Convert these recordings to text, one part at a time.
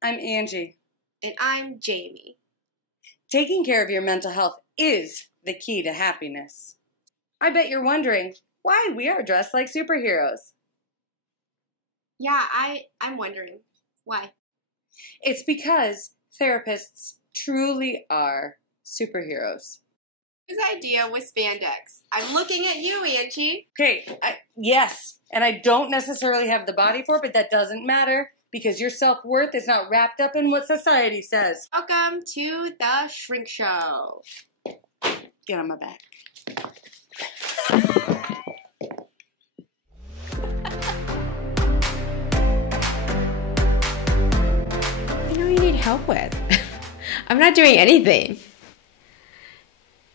I'm Angee. And I'm Jaime. Taking care of your mental health is the key to happiness. I bet you're wondering why we are dressed like superheroes. Yeah, I'm wondering. Why? It's because therapists truly are superheroes. Whose idea was spandex? I'm looking at you, Angee. Okay, yes, and I don't necessarily have the body for it, but that doesn't matter because your self-worth is not wrapped up in what society says. Welcome to the Shrink Show. Get on my back. I know you need help with. I'm not doing anything.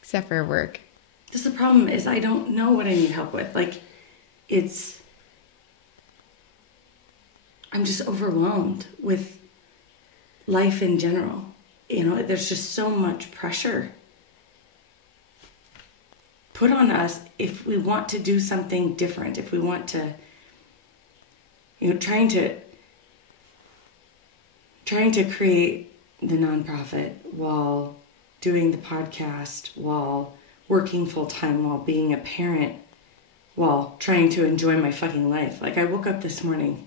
Except for work. Just the problem is I don't know what I need help with. I'm just overwhelmed with life in general. You know, there's just so much pressure put on us if we want to do something different, if we want to, trying to create the nonprofit while doing the podcast, while working full-time, while being a parent, while trying to enjoy my fucking life. Like, I woke up this morning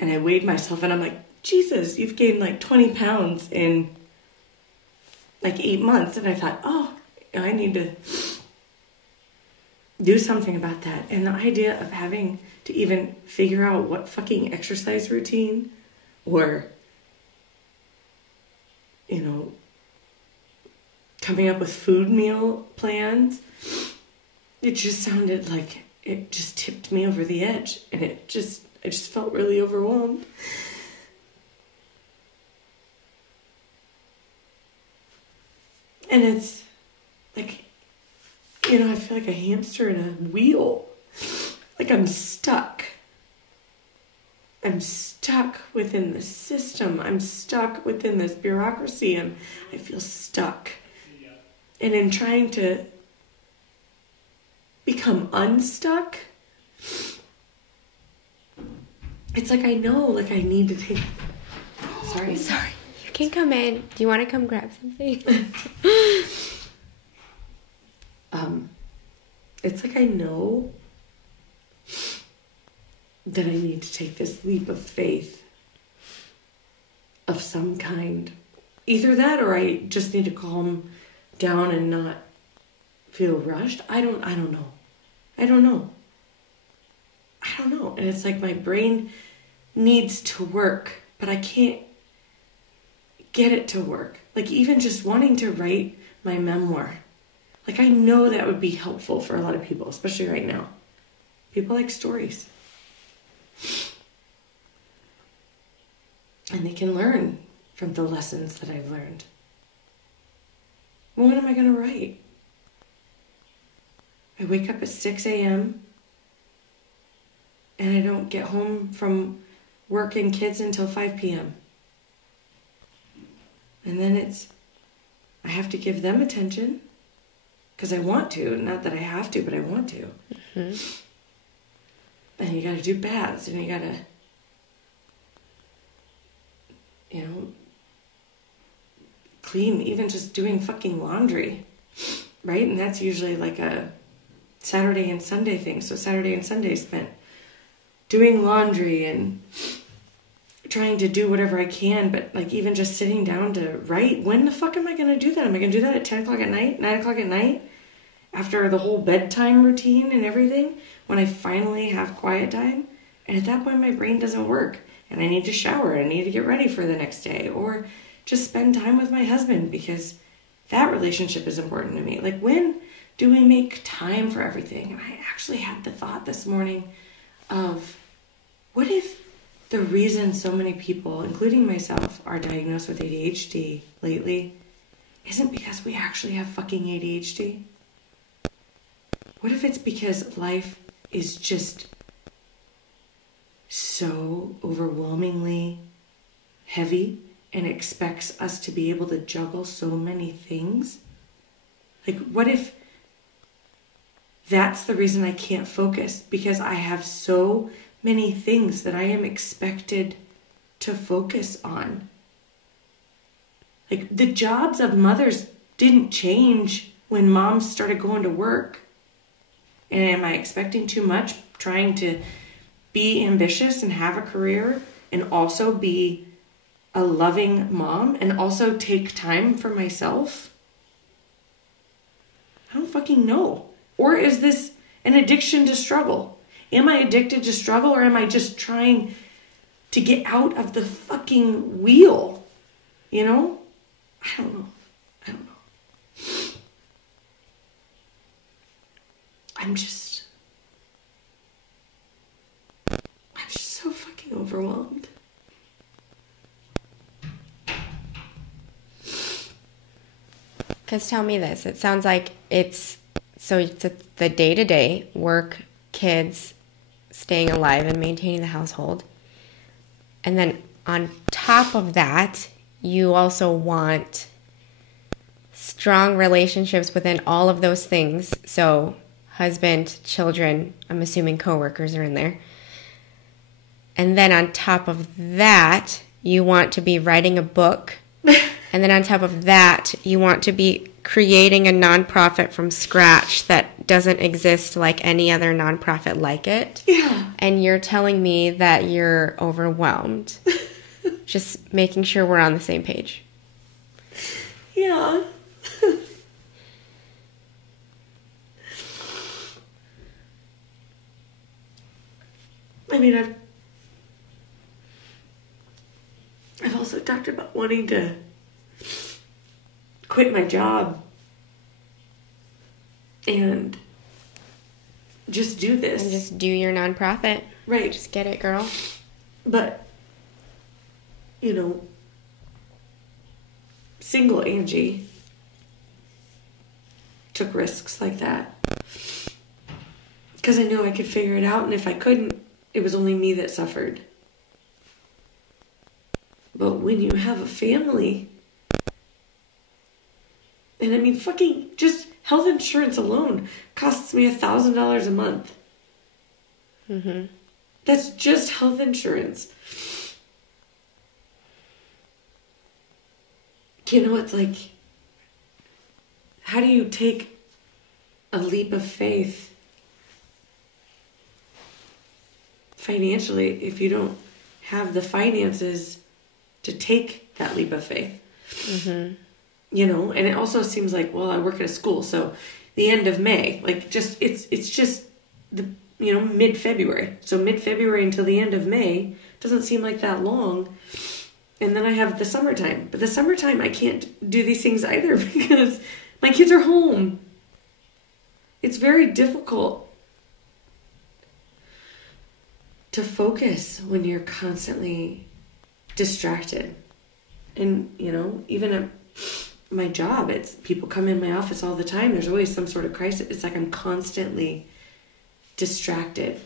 and I weighed myself and I'm like, Jesus, you've gained like 20 pounds in like 8 months. And I thought, oh, I need to do something about that. And the idea of having to even figure out what fucking exercise routine or, coming up with food meal plans, it just sounded like it just tipped me over the edge. And I just felt really overwhelmed. And it's like, I feel like a hamster in a wheel. Like I'm stuck. I'm stuck within the system. I'm stuck within this bureaucracy, and I feel stuck. And in trying to become unstuck, it's like I know, like I need to take... Sorry. You can come in. Do you want to come grab something? It's like I know that I need to take this leap of faith of some kind. Either that or I just need to calm down and not feel rushed. I don't know. And it's like my brain needs to work, but I can't get it to work. Like even just wanting to write my memoir. Like I know that would be helpful for a lot of people, especially right now. People like stories. And they can learn from the lessons that I've learned. Well, what am I going to write? I wake up at 6 a.m. and I don't get home from work and kids until 5 p.m. And then I have to give them attention because I want to. Not that I have to, but I want to. Mm-hmm. And you got to do baths and you got to, clean, even just doing fucking laundry, right? And that's usually like a Saturday and Sunday thing. So Saturday and Sunday spent doing laundry and trying to do whatever I can, but like even just sitting down to write, when the fuck am I going to do that? Am I going to do that at 10 o'clock at night, 9 o'clock at night, after the whole bedtime routine and everything, when I finally have quiet time? And at that point, my brain doesn't work and I need to shower. I need to get ready for the next day or just spend time with my husband because that relationship is important to me. Like, when do we make time for everything? And I actually had the thought this morning of, what if the reason so many people, including myself, are diagnosed with ADHD lately isn't because we actually have fucking ADHD? What if it's because life is just so overwhelmingly heavy and expects us to be able to juggle so many things? Like, what if that's the reason I can't focus? Because I have so many things that I am expected to focus on. Like, the jobs of mothers didn't change when moms started going to work. And am I expecting too much, trying to be ambitious and have a career and also be a loving mom and also take time for myself? I don't fucking know. Or is this an addiction to struggle? Am I addicted to struggle, or am I just trying to get out of the fucking wheel? You know? I don't know. I'm just so fucking overwhelmed. Because tell me this. It sounds like it's the day-to-day work, kids, staying alive and maintaining the household. And then on top of that, you also want strong relationships within all of those things. So husband, children, I'm assuming coworkers are in there. And then on top of that, you want to be writing a book. And then on top of that, you want to be creating a nonprofit from scratch that doesn't exist like any other nonprofit like it. Yeah. And you're telling me that you're overwhelmed. Just making sure we're on the same page. Yeah. I mean, I've also talked about wanting to quit my job and just do this. And just do your nonprofit. Right. Just get it, girl. But, you know, single Angee took risks like that. Because I knew I could figure it out, and if I couldn't, it was only me that suffered. But when you have a family, and I mean, fucking just health insurance alone costs me $1,000 a month. Mm-hmm. That's just health insurance. You know, it's like, how do you take a leap of faith financially if you don't have the finances to take that leap of faith? Mm-hmm. You know, and it also seems like, well, I work at a school, so the end of May, like, just it's just the, you know, mid-February. So mid-February until the end of May doesn't seem like that long. And then I have the summertime. But the summertime, I can't do these things either because my kids are home. It's very difficult to focus when you're constantly distracted. And, you know, even at my job, it's people come in my office all the time. There's always some sort of crisis. It's like I'm constantly distracted.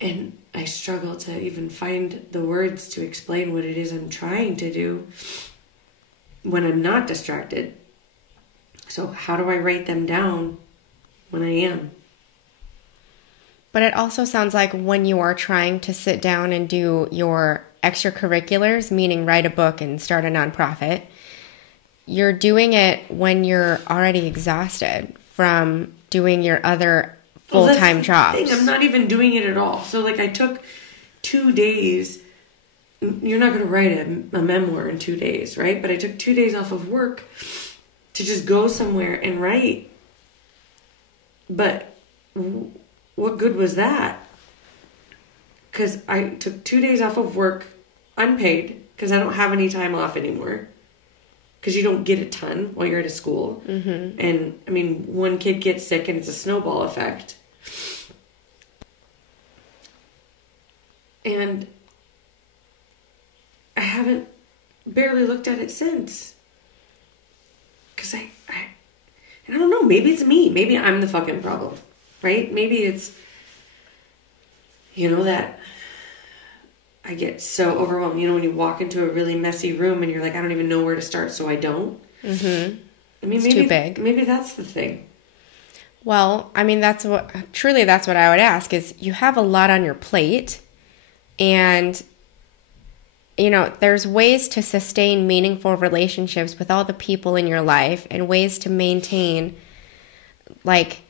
And I struggle to even find the words to explain what it is I'm trying to do when I'm not distracted. So how do I write them down when I am? But it also sounds like when you are trying to sit down and do your extracurriculars, meaning write a book and start a nonprofit, you're doing it when you're already exhausted from doing your other full-time jobs. I'm not even doing it at all. So, like, I took 2 days. You're not going to write a memoir in 2 days, right? But I took 2 days off of work to just go somewhere and write. But what good was that? Because I took 2 days off of work, unpaid, because I don't have any time off anymore. Because you don't get a ton while you're at a school. Mm-hmm. And, I mean, one kid gets sick and it's a snowball effect. And I haven't barely looked at it since. Because I don't know, maybe it's me. Maybe I'm the fucking problem, right? Maybe it's, you know, that I get so overwhelmed. You know, when you walk into a really messy room and you're like, I don't even know where to start, so I don't. Mm-hmm. I mean, it's maybe, too big. Maybe that's the thing. Well, I mean, that's what I would ask is you have a lot on your plate. And, you know, there's ways to sustain meaningful relationships with all the people in your life and ways to maintain, like,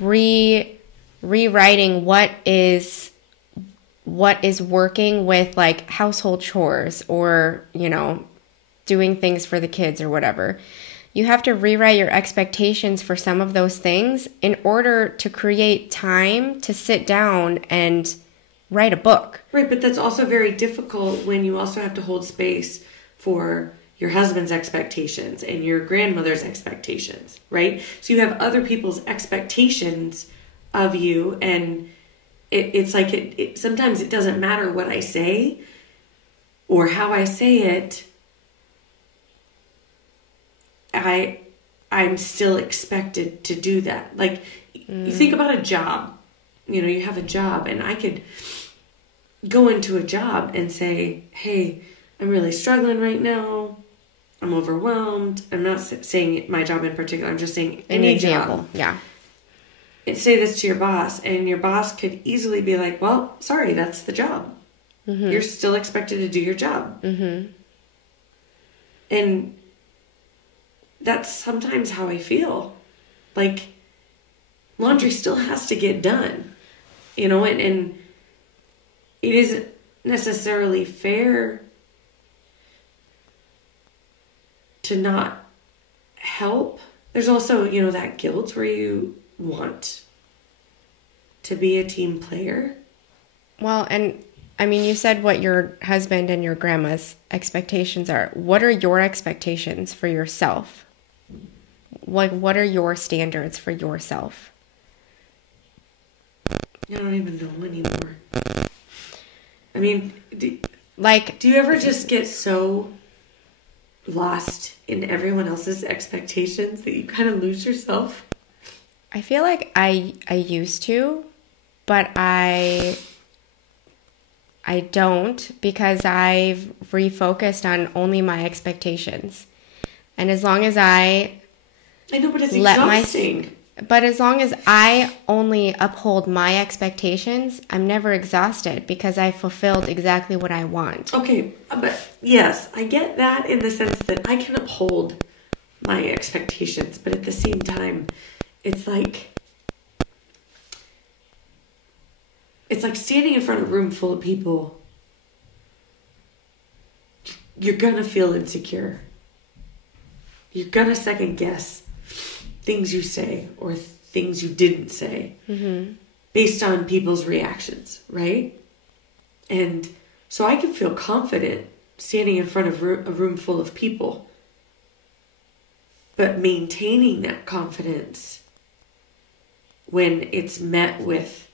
rewriting what is working with, like, household chores or, you know, doing things for the kids or whatever. You have to rewrite your expectations for some of those things in order to create time to sit down and write a book. Right, but that's also very difficult when you also have to hold space for your husband's expectations and your grandmother's expectations, right? So you have other people's expectations of you, and it's like it sometimes it doesn't matter what I say or how I say it. I'm still expected to do that. Like, you think about a job. You know, you have a job, and I could go into a job and say, hey, I'm really struggling right now. I'm overwhelmed. I'm not saying my job in particular. I'm just saying any example. Job. Yeah. And say this to your boss, and your boss could easily be like, well, sorry, that's the job. Mm-hmm. You're still expected to do your job. Mm-hmm. And that's sometimes how I feel. Like, laundry still has to get done. You know, and it isn't necessarily fair to not help. There's also, you know, that guilt where you want to be a team player. Well, and I mean, you said what your husband and your grandma's expectations are. What are your expectations for yourself? Like, what are your standards for yourself? I don't even know anymore. I mean, do you ever just get so lost in everyone else's expectations that you kind of lose yourself? I feel like I used to, but I don't, because I've refocused on only my expectations. And as long as I know, but it's exhausting. But as long as I only uphold my expectations, I'm never exhausted because I fulfilled exactly what I want. Okay, but yes, I get that in the sense that I can uphold my expectations, but at the same time, it's like standing in front of a room full of people. You're gonna feel insecure. You're gonna second guess things you say or things you didn't say, mm-hmm. based on people's reactions, right? And so I can feel confident standing in front of a room full of people, but maintaining that confidence when it's met with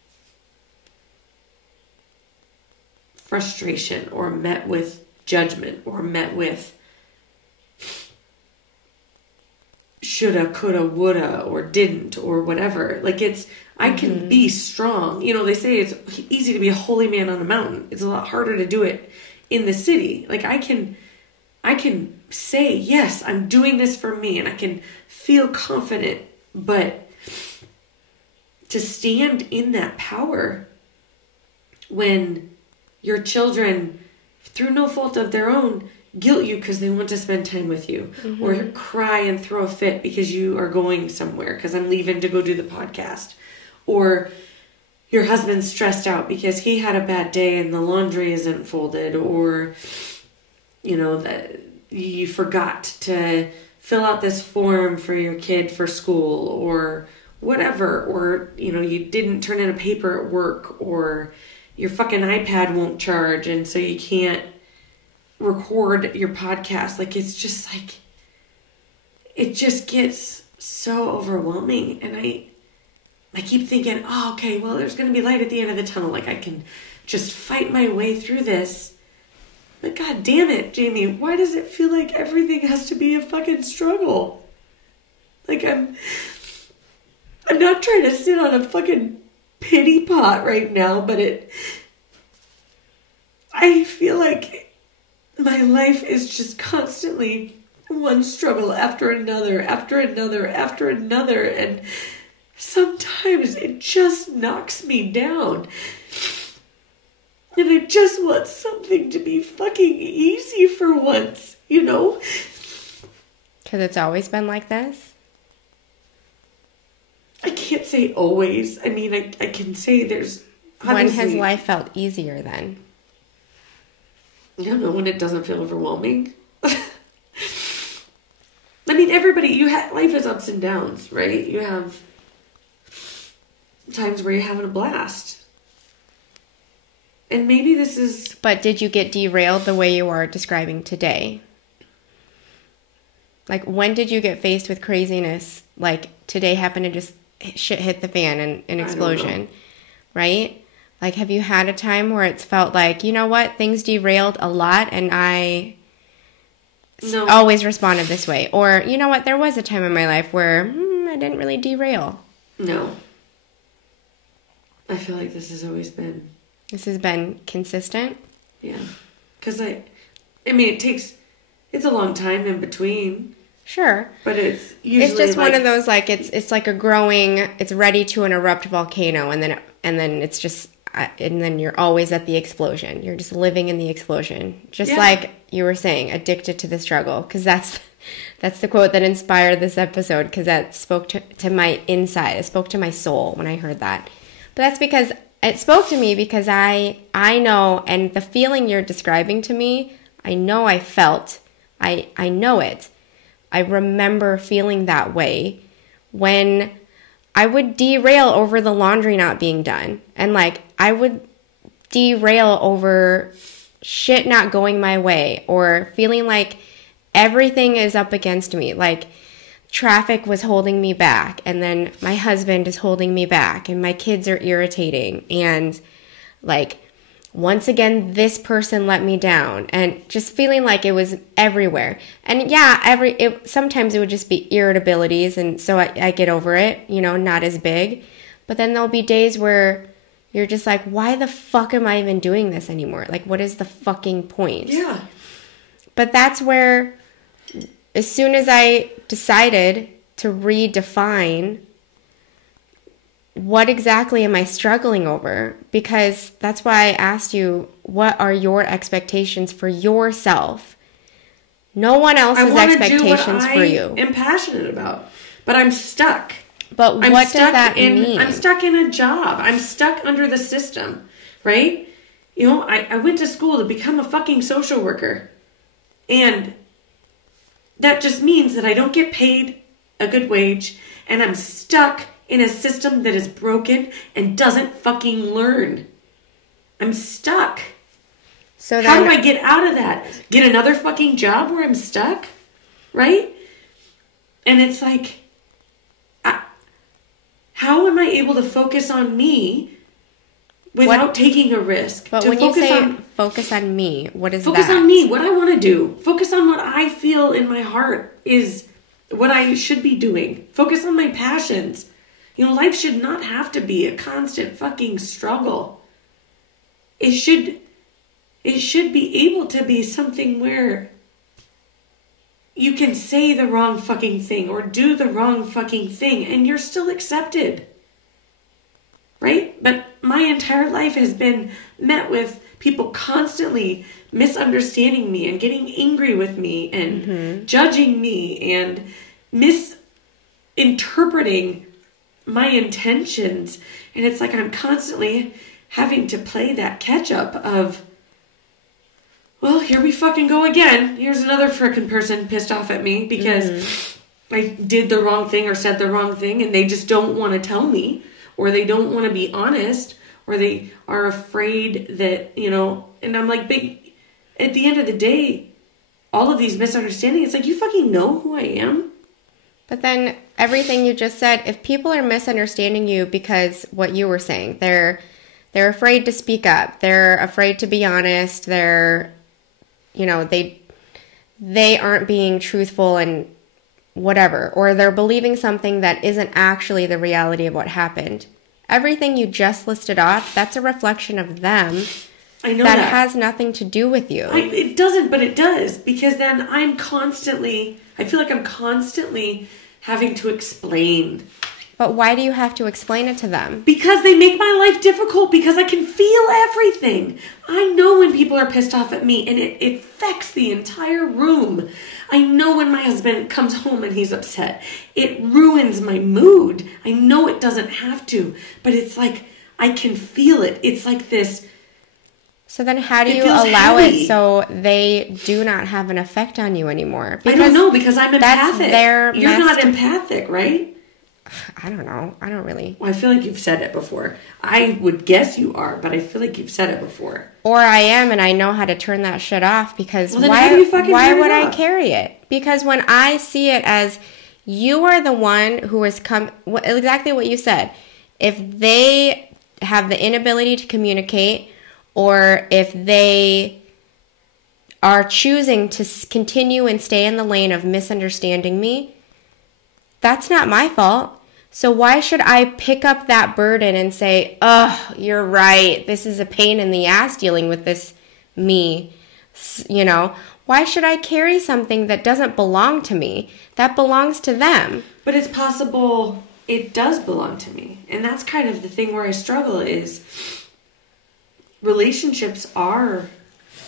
frustration or met with judgment or met with shoulda, coulda, woulda, or didn't, or whatever. Like, I can be strong. You know, they say it's easy to be a holy man on a mountain. It's a lot harder to do it in the city. Like, I can say, yes, I'm doing this for me, and I can feel confident, but to stand in that power when your children, through no fault of their own, guilt you because they want to spend time with you, mm-hmm. or cry and throw a fit because you are going somewhere because I'm leaving to go do the podcast, or your husband's stressed out because he had a bad day and the laundry isn't folded, or you know that you forgot to fill out this form for your kid for school or whatever, or you know you didn't turn in a paper at work, or your fucking iPad won't charge and so you can't record your podcast. Like, it's just like, it just gets so overwhelming, and I keep thinking, oh, okay, well, there's going to be light at the end of the tunnel. Like, I can just fight my way through this. But god damn it, Jaime, why does it feel like everything has to be a fucking struggle? Like, I'm not trying to sit on a fucking pity pot right now, but I feel like my life is just constantly one struggle after another, after another, after another, and sometimes it just knocks me down. And I just want something to be fucking easy for once, you know? Because it's always been like this? I can't say always. I mean, I can say there's... When has life felt easier then? I don't know, when it doesn't feel overwhelming. I mean, everybody, life has ups and downs, right? You have times where you're having a blast. And maybe this is... But did you get derailed the way you are describing today? Like, when did you get faced with craziness? Like, today happened to just shit hit the fan and an explosion, right? Like, have you had a time where it's felt like, you know what, things derailed a lot and I always responded this way? Or, you know what, there was a time in my life where I didn't really derail. No. I feel like this has always been... This has been consistent? Yeah. Because I mean, it's a long time in between. Sure. But it's usually it's just one of those, like, it's like a growing, it's ready to an erupt volcano, and then it's just, and then you're always at the explosion. You're just living in the explosion. Just like you were saying, addicted to the struggle. Because that's the quote that inspired this episode, because that spoke to my inside. It spoke to my soul when I heard that. But that's because it spoke to me because I know, and the feeling you're describing to me, I know I felt, I know it. I remember feeling that way when I would derail over the laundry not being done. And like, I would derail over shit not going my way or feeling like everything is up against me. Like, traffic was holding me back, and then my husband is holding me back, and my kids are irritating, and like, once again, this person let me down, and just feeling like it was everywhere. And yeah, sometimes it would just be irritabilities, and so I get over it, you know, not as big. But then there'll be days where you're just like, why the fuck am I even doing this anymore? Like, what is the fucking point? Yeah. But that's where, as soon as I decided to redefine what exactly am I struggling over, because that's why I asked you, what are your expectations for yourself? No one else's expectations for you. I'm passionate about, but I'm stuck. But what does that mean? I'm stuck in a job. I'm stuck under the system, right? You know, I went to school to become a fucking social worker, and that just means that I don't get paid a good wage, and I'm stuck in a system that is broken and doesn't fucking learn. I'm stuck. So how do I get out of that? Get another fucking job where I'm stuck? Right? And it's like, how am I able to focus on me without taking a risk? But when you say focus on me, what is that? Focus on me, what I want to do. Focus on what I feel in my heart is what I should be doing. Focus on my passions. You know, life should not have to be a constant fucking struggle. It should be able to be something where you can say the wrong fucking thing or do the wrong fucking thing and you're still accepted. Right? But my entire life has been met with people constantly misunderstanding me and getting angry with me and judging me and misinterpreting my intentions. And it's like I'm constantly having to play that catch up of, well, here we fucking go again. Here's another frickin' person pissed off at me because I did the wrong thing or said the wrong thing and they just don't want to tell me, or they don't want to be honest, or they are afraid that, you know, and I'm like, at the end of the day, all of these misunderstandings, it's like, you fucking know who I am. But then everything you just said, if people are misunderstanding you because what you were saying, they're afraid to speak up, they're afraid to be honest, they're, you know, they aren't being truthful and whatever, or they're believing something that isn't actually the reality of what happened. Everything you just listed off, that's a reflection of them. I know that has nothing to do with you. It doesn't, but it does, because then I feel like I'm constantly having to explain But why do you have to explain it to them? Because they make my life difficult, because I can feel everything. I know when people are pissed off at me, and it affects the entire room. I know when my husband comes home and he's upset. It ruins my mood. I know it doesn't have to, but it's like I can feel it. It's like this. So then how do you allow it so they do not have an effect on you anymore? Because I don't know, because I'm empathic. You're not to... empathic, right? I don't know. I don't really. Well, I feel like you've said it before. I would guess you are, but I feel like you've said it before. Or I am, and I know how to turn that shit off, because why would I carry it? Because when I see it as you are the one who has come, exactly what you said. If they have the inability to communicate, or if they are choosing to continue and stay in the lane of misunderstanding me, that's not my fault. So why should I pick up that burden and say, oh, you're right, this is a pain in the ass dealing with this me, you know? Why should I carry something that doesn't belong to me? That belongs to them. But it's possible it does belong to me. And that's kind of the thing where I struggle is relationships are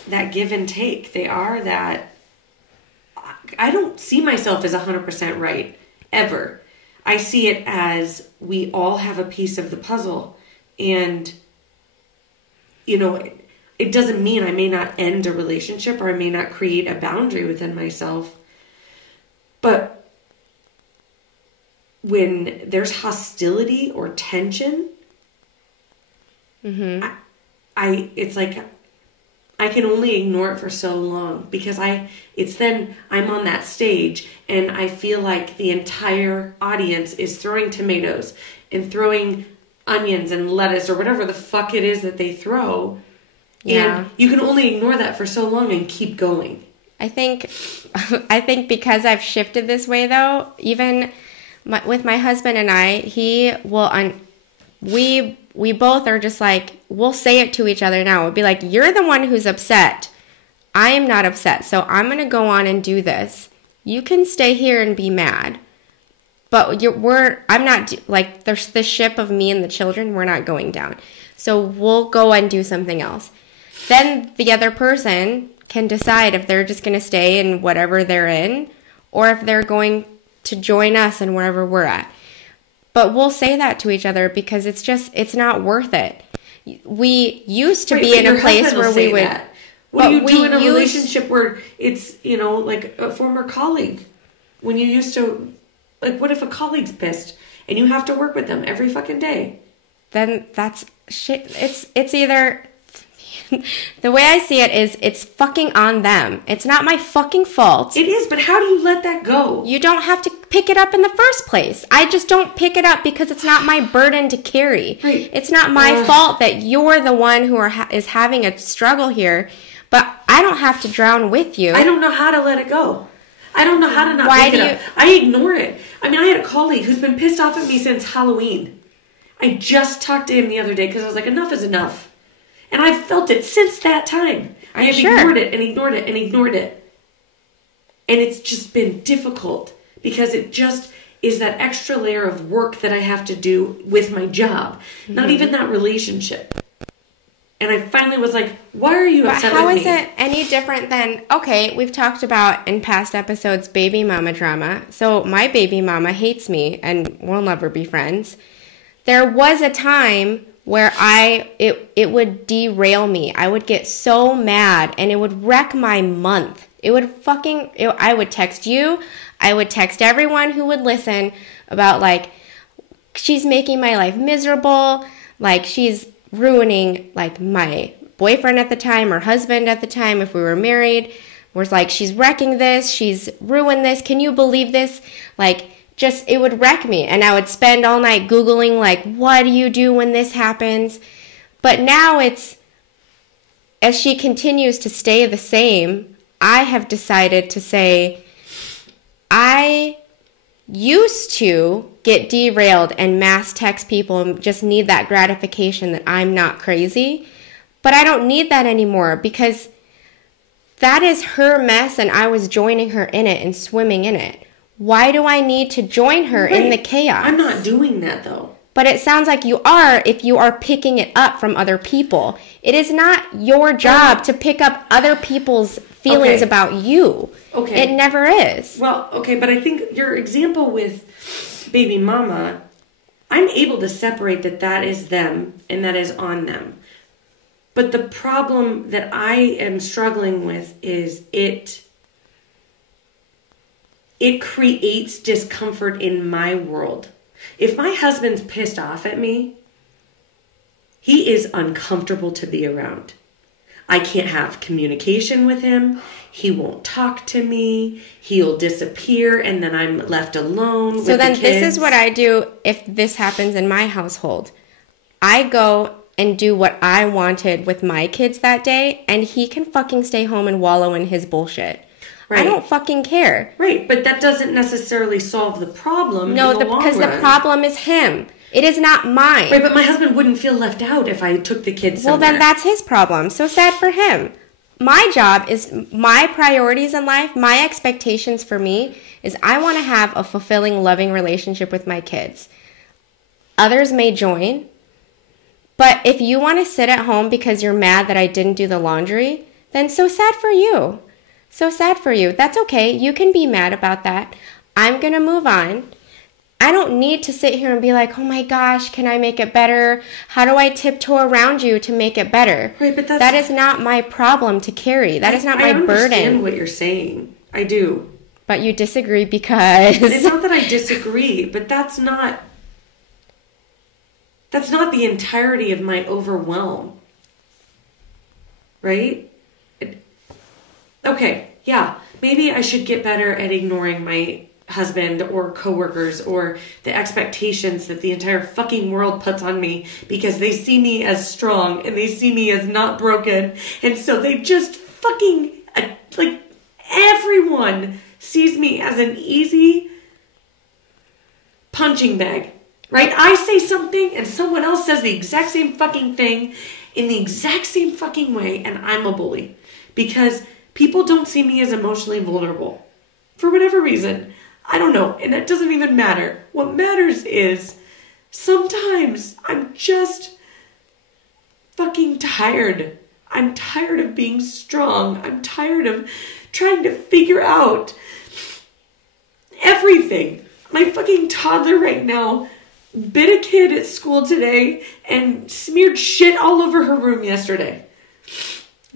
that give and take. They are that... I don't see myself as 100% right, ever. I see it as we all have a piece of the puzzle. And, you know, it doesn't mean I may not end a relationship or I may not create a boundary within myself. But when there's hostility or tension, it's like I can only ignore it for so long, because it's then I'm on that stage and I feel like the entire audience is throwing tomatoes and throwing onions and lettuce or whatever the fuck it is that they throw. Yeah. And you can only ignore that for so long and keep going. I think because I've shifted this way, though, even with my husband and I, he will we both are just like, we'll say it to each other now. We'll be like, you're the one who's upset. I am not upset. So I'm going to go on and do this. You can stay here and be mad. But I'm not, like, there's the ship of me and the children, we're not going down. So we'll go and do something else. Then the other person can decide if they're just going to stay in whatever they're in, or if they're going to join us in wherever we're at. But we'll say that to each other because it's not worth it. We used to be in a place where we would... That. What do you do in a relationship where it's, you know, like a former colleague? When you used to... Like, what if a colleague's pissed and you have to work with them every fucking day? Then that's shit. It's either... The way I see it is it's fucking on them. It's not my fucking fault. It is, but how do you let that go? You don't have to pick it up in the first place. I just don't pick it up because it's not my burden to carry. Right. It's not my fault that you're the one who is having a struggle here, but I don't have to drown with you. I don't know how to let it go. I don't know how to not pick it up. I ignore it. I mean, I had a colleague who's been pissed off at me since Halloween. I just talked to him the other day because I was like, enough is enough. And I've felt it since that time. I have ignored it and ignored it and ignored it. And it's just been difficult because it just is that extra layer of work that I have to do with my job. Mm-hmm. Not even that relationship. And I finally was like, why are you upset with me? How is it any different than, okay, we've talked about in past episodes baby mama drama. So my baby mama hates me and we'll never be friends. There was a time where it would derail me. I would get so mad and it would wreck my month. I would text you. I would text everyone who would listen about, like, she's making my life miserable. Like, she's ruining, like, my boyfriend at the time or husband at the time if we were married. Was like, she's wrecking this. She's ruined this. Can you believe this? Like, just, it would wreck me. And I would spend all night Googling, like, what do you do when this happens? But now it's, as she continues to stay the same, I have decided to say, I used to get derailed and mass text people and just need that gratification that I'm not crazy. But I don't need that anymore because that is her mess and I was joining her in it and swimming in it. Why do I need to join her in the chaos? I'm not doing that, though. But it sounds like you are if you are picking it up from other people. It is not your job to pick up other people's feelings about you. Okay. It never is. Well, okay, but I think your example with baby mama, I'm able to separate that is them and that is on them. But the problem that I am struggling with is it creates discomfort in my world. If my husband's pissed off at me, he is uncomfortable to be around. I can't have communication with him. He won't talk to me. He'll disappear, and then I'm left alone with the kids. So then this is what I do if this happens in my household. I go and do what I wanted with my kids that day, and he can fucking stay home and wallow in his bullshit. Right. I don't fucking care. Right, but that doesn't necessarily solve the problem. No, because the problem is him. It is not mine. Right, but my husband wouldn't feel left out if I took the kids somewhere. Well, then that's his problem. So sad for him. My job is, my priorities in life, my expectations for me is I want to have a fulfilling, loving relationship with my kids. Others may join, but if you want to sit at home because you're mad that I didn't do the laundry, then so sad for you. So sad for you. That's okay. You can be mad about that. I'm going to move on. I don't need to sit here and be like, oh my gosh, can I make it better? How do I tiptoe around you to make it better? Right, but that is not my problem to carry. That is not my burden. I understand what you're saying. I do. But you disagree because... It's not that I disagree, but that's not the entirety of my overwhelm. Right? Okay, yeah, maybe I should get better at ignoring my husband or coworkers or the expectations that the entire fucking world puts on me because they see me as strong and they see me as not broken. And so they just fucking, like, everyone sees me as an easy punching bag, right? I say something and someone else says the exact same fucking thing in the exact same fucking way and I'm a bully because people don't see me as emotionally vulnerable for whatever reason. I don't know, and it doesn't even matter. What matters is sometimes I'm just fucking tired. I'm tired of being strong. I'm tired of trying to figure out everything. My fucking toddler right now bit a kid at school today and smeared shit all over her room yesterday.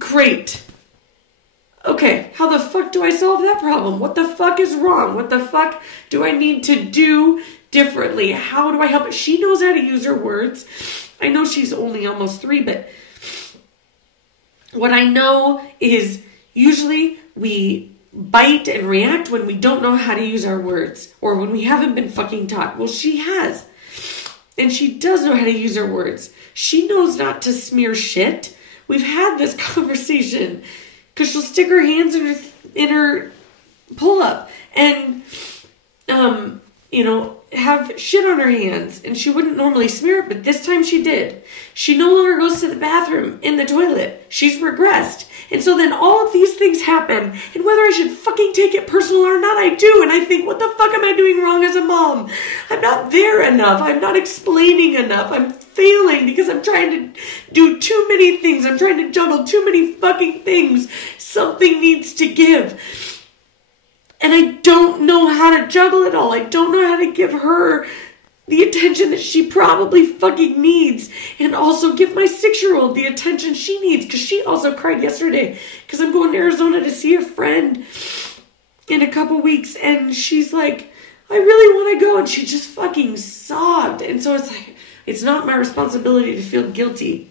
Great. Okay, how the fuck do I solve that problem? What the fuck is wrong? What the fuck do I need to do differently? How do I help it? She knows how to use her words. I know she's only almost 3, but what I know is usually we bite and react when we don't know how to use our words or when we haven't been fucking taught. Well, she has. And she does know how to use her words. She knows not to smear shit. We've had this conversation. Because she'll stick her hands in her pull-up and, have shit on her hands. And she wouldn't normally smear it, but this time she did. She no longer goes to the bathroom in the toilet. She's regressed. And so then all of these things happen. And whether I should fucking take it personal or not, I do. And I think, what the fuck am I doing wrong as a mom? I'm not there enough. I'm not explaining enough. I'm failing because I'm trying to do too many things. I'm trying to juggle too many fucking things. Something needs to give. And I don't know how to juggle it all. I don't know how to give her the attention that she probably fucking needs. And also give my 6-year-old the attention she needs. Because she also cried yesterday. Because I'm going to Arizona to see a friend in a couple weeks. And she's like, I really want to go. And she just fucking sobbed. And so it's like, it's not my responsibility to feel guilty.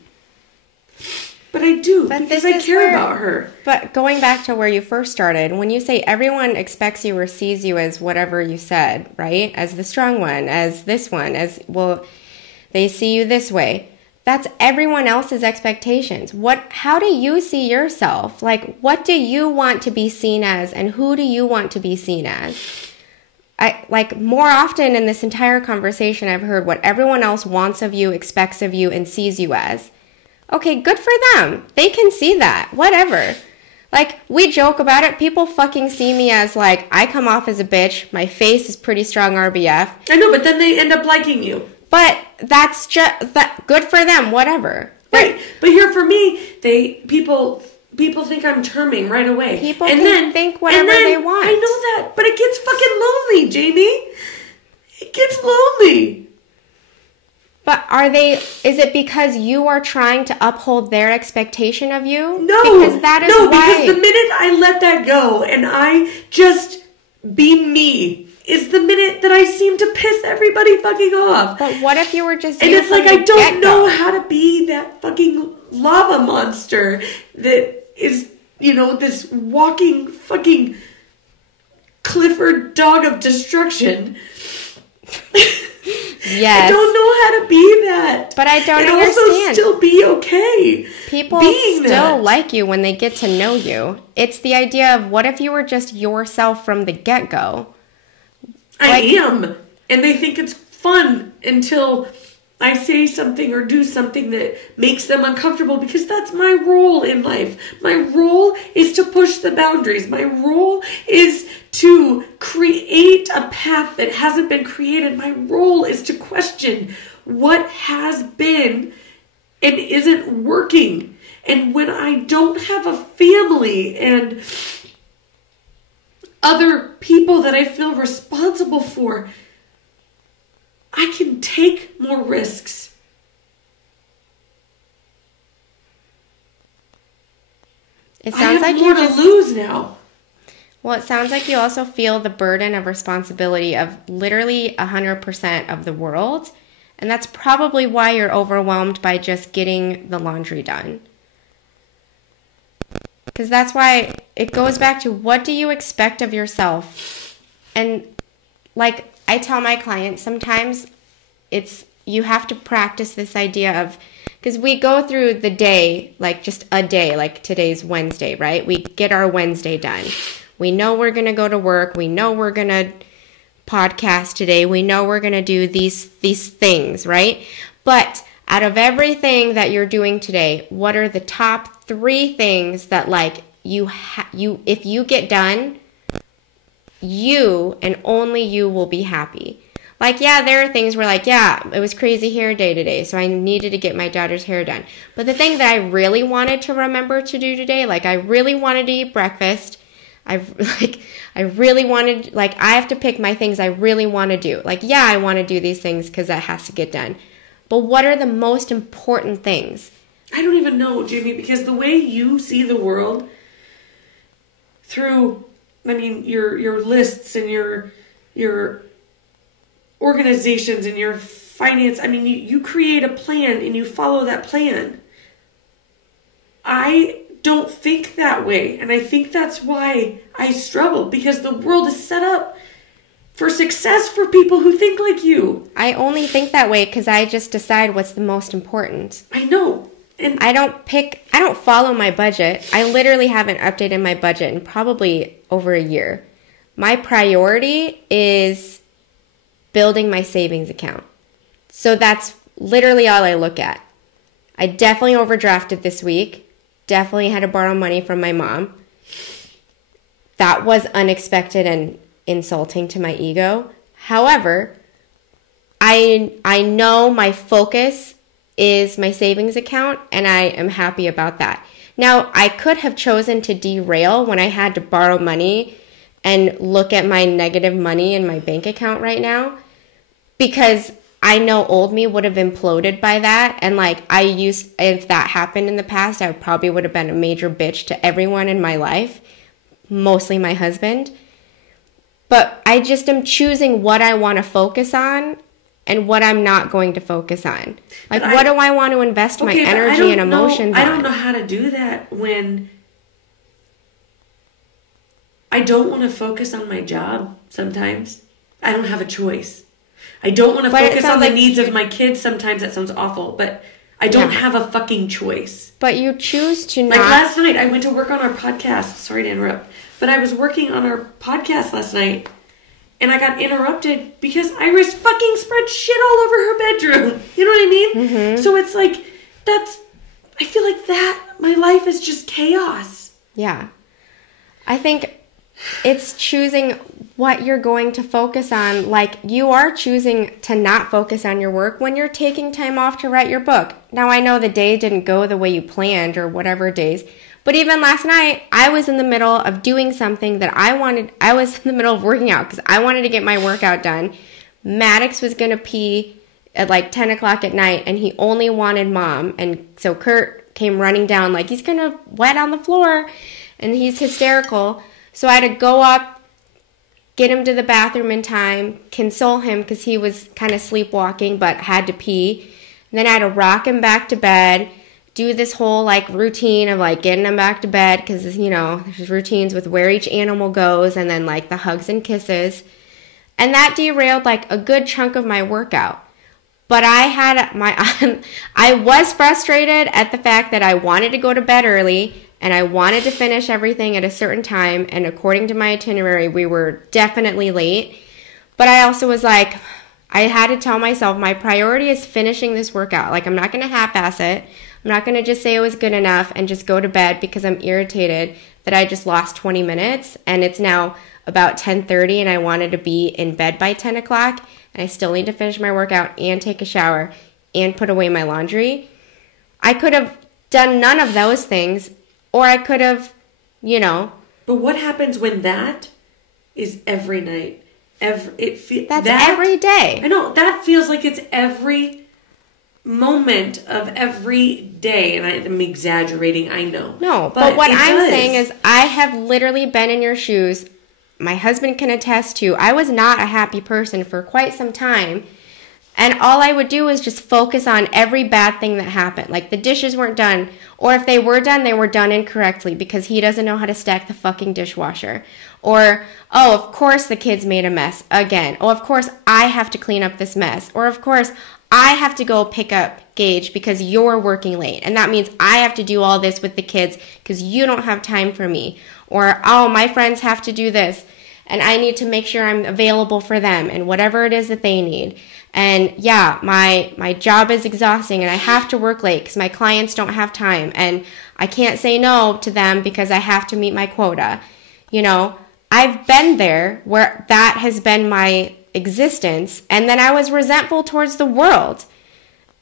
But I do, because I care about her. But going back to where you first started, when you say everyone expects you or sees you as whatever you said, right? As the strong one, as this one, as, well, they see you this way. That's everyone else's expectations. How do you see yourself? Like, what do you want to be seen as, and who do you want to be seen as? More often in this entire conversation, I've heard what everyone else wants of you, expects of you, and sees you as. Okay, good for them. They can see that. Whatever. Like, we joke about it. People fucking see me as, like, I come off as a bitch. My face is pretty strong RBF. I know, but then they end up liking you. But that's just that good for them, whatever. Right. But here for me, people think I'm charming right away. People can think whatever they want. I know that, but it gets fucking lonely, Jamie. It gets lonely. But is it because you are trying to uphold their expectation of you? No. Because that is why. Because the minute I let that go and I just be me is the minute that I seem to piss everybody fucking off. But what if you were just And it's like I don't know how to be that fucking lava monster that is, this walking fucking Clifford dog of destruction. Yes. I don't know how to be that. But I don't and understand. Also still be okay. People still like you when they get to know you. It's the idea of what if you were just yourself from the get-go? I am. And they think it's fun until I say something or do something that makes them uncomfortable because that's my role in life. My role is to push the boundaries. My role is to create a path that hasn't been created. My role is to question what has been and isn't working. And when I don't have a family and other people that I feel responsible for, I can take more risks. It sounds like more to lose now. Well, it sounds like you also feel the burden of responsibility of literally 100% of the world. And that's probably why you're overwhelmed by just getting the laundry done. Because that's why it goes back to what do you expect of yourself? And like I tell my clients, sometimes you have to practice this idea of, because we go through the day, like just a day, like today's Wednesday, right? We get our Wednesday done. We know we're going to go to work. We know we're going to podcast today. We know we're going to do these things, right? But out of everything that you're doing today, what are the top 3 things that like if you get done, you and only you will be happy? Like, yeah, there are things where like, yeah, it was crazy hair day today, so I needed to get my daughter's hair done. But the thing that I really wanted to remember to do today, like I really wanted to eat breakfast. I really wanted, like, I have to pick my things I really want to do. Like, yeah, I want to do these things because that has to get done. But what are the most important things? I don't even know, Jamie, because the way you see the world through, your lists and your organizations and your finance, you create a plan and you follow that plan. I don't think that way, and I think that's why I struggle, because the world is set up for success for people who think like you. I only think that way because I just decide what's the most important. I know. And I don't follow my budget. I literally haven't updated my budget in probably over a year. My priority is building my savings account. So that's literally all I look at. I definitely overdrafted this week. Definitely had to borrow money from my mom. That was unexpected and insulting to my ego. However, I know my focus is my savings account, and I am happy about that. Now, I could have chosen to derail when I had to borrow money and look at my negative money in my bank account right now, because I know old me would have imploded by that. And like if that happened in the past, I probably would have been a major bitch to everyone in my life, mostly my husband. But I just am choosing what I want to focus on and what I'm not going to focus on. Like, what do I want to invest my energy and emotions on? I don't know how to do that when I don't want to focus on my job sometimes. I don't have a choice. I don't want to focus on the needs of my kids. Sometimes that sounds awful, but I don't have a fucking choice. But you choose to not. Like last night, I went to work on our podcast. Sorry to interrupt. But I was working on our podcast last night, and I got interrupted because Iris fucking spread shit all over her bedroom. You know what I mean? Mm-hmm. So it's like, I feel like that, my life is just chaos. Yeah. I think it's choosing what you're going to focus on. Like, you are choosing to not focus on your work when you're taking time off to write your book. Now, I know the day didn't go the way you planned or whatever days, but even last night, I was in the middle of doing something that I wanted. I was in the middle of working out because I wanted to get my workout done. Maddox was going to pee at like 10 o'clock at night, and he only wanted mom. And so Kurt came running down like he's going to wet on the floor, and he's hysterical. So I had to go up, get him to the bathroom in time, console him because he was kind of sleepwalking but had to pee. And then I had to rock him back to bed, do this whole like routine of like getting him back to bed because, you know, there's routines with where each animal goes and then like the hugs and kisses. And that derailed like a good chunk of my workout. But I was frustrated at the fact that I wanted to go to bed early and I wanted to finish everything at a certain time. And according to my itinerary, we were definitely late. But I also was like, I had to tell myself my priority is finishing this workout. Like, I'm not going to half-ass it. I'm not going to just say it was good enough and just go to bed because I'm irritated that I just lost 20 minutes and it's now about 10:30 and I wanted to be in bed by 10 o'clock and I still need to finish my workout and take a shower and put away my laundry. I could have done none of those things, or I could have, you know. But what happens when that is every night? That's every day. I know, that feels like it's every moment of every day, and I'm exaggerating, I know. No, but what I'm saying is I have literally been in your shoes. My husband can attest to, I was not a happy person for quite some time, and all I would do was just focus on every bad thing that happened. Like, the dishes weren't done, or if they were done incorrectly because he doesn't know how to stack the fucking dishwasher. Or, oh, of course the kids made a mess again. Oh, of course I have to clean up this mess. Or, of course, I have to go pick up Gage because you're working late. And that means I have to do all this with the kids because you don't have time for me. Or, oh, my friends have to do this. And I need to make sure I'm available for them and whatever it is that they need. And yeah, my job is exhausting and I have to work late because my clients don't have time. And I can't say no to them because I have to meet my quota. You know, I've been there where that has been my existence, and then I was resentful towards the world.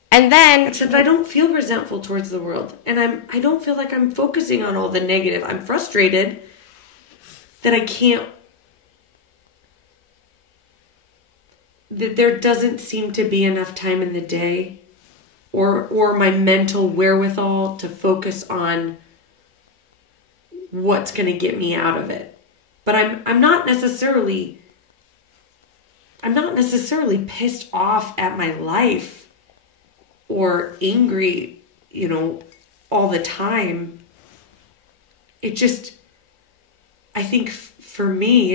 And then, except I don't feel resentful towards the world, and I don't feel like I'm focusing on all the negative. I'm frustrated that I can't, that there doesn't seem to be enough time in the day or my mental wherewithal to focus on what's going to get me out of it. But I'm not necessarily pissed off at my life or angry, you know, all the time. It just, I think for me,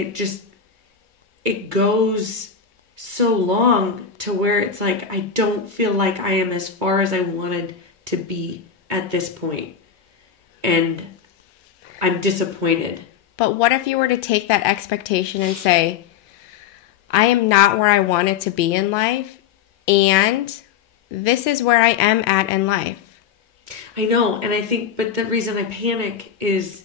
it goes so long to where it's like I don't feel like I am as far as I wanted to be at this point. And I'm disappointed. But what if you were to take that expectation and say, I am not where I wanted to be in life, and this is where I am at in life? I know, and I think, but the reason I panic is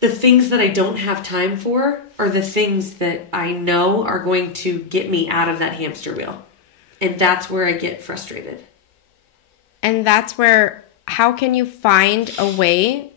the things that I don't have time for are the things that I know are going to get me out of that hamster wheel. And that's where I get frustrated. And that's where, how can you find a way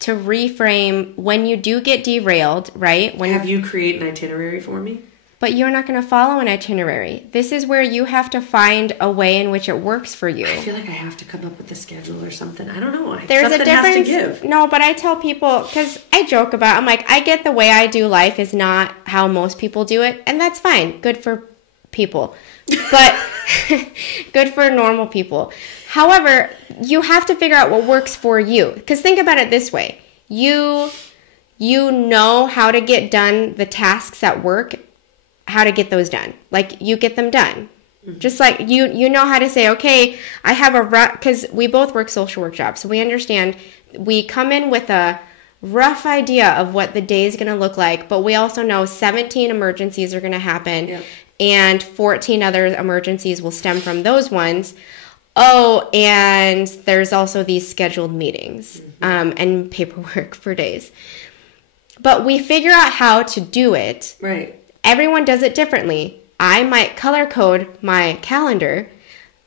to reframe when you do get derailed, right? Have you create an itinerary for me? But you're not going to follow an itinerary. This is where you have to find a way in which it works for you. I feel like I have to come up with a schedule or something. I don't know. There's something a difference. Has to give. No, but I tell people, because I joke about, I'm like, I get the way I do life is not how most people do it, and that's fine. Good for people. But good for normal people. However, you have to figure out what works for you. Because think about it this way. You know how to get done the tasks at work, how to get those done. Like, you get them done. Mm-hmm. Just like you know how to say, okay, I have because we both work social work jobs, so we understand. We come in with a rough idea of what the day is going to look like, but we also know 17 emergencies are going to happen, and 14 other emergencies will stem from those ones. oh, and there's also these scheduled meetings and paperwork for days. But we figure out how to do it. Right. Everyone does it differently. I might color code my calendar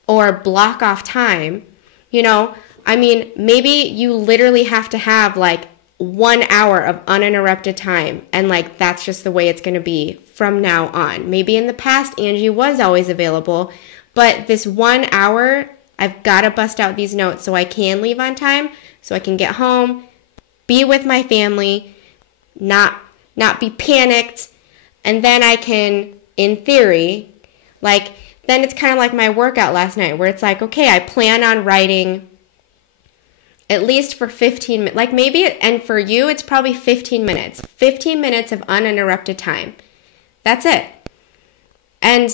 or block off time. You know, I mean, maybe you literally have to have like 1 hour of uninterrupted time. And like, that's just the way it's going to be from now on. Maybe in the past, Angee was always available. But this 1 hour, I've got to bust out these notes so I can leave on time, so I can get home, be with my family, not be panicked, and then I can, in theory, like, then it's kind of like my workout last night where it's like, okay, I plan on writing at least for 15 minutes, like maybe, and for you, it's probably 15 minutes. 15 minutes of uninterrupted time. That's it. And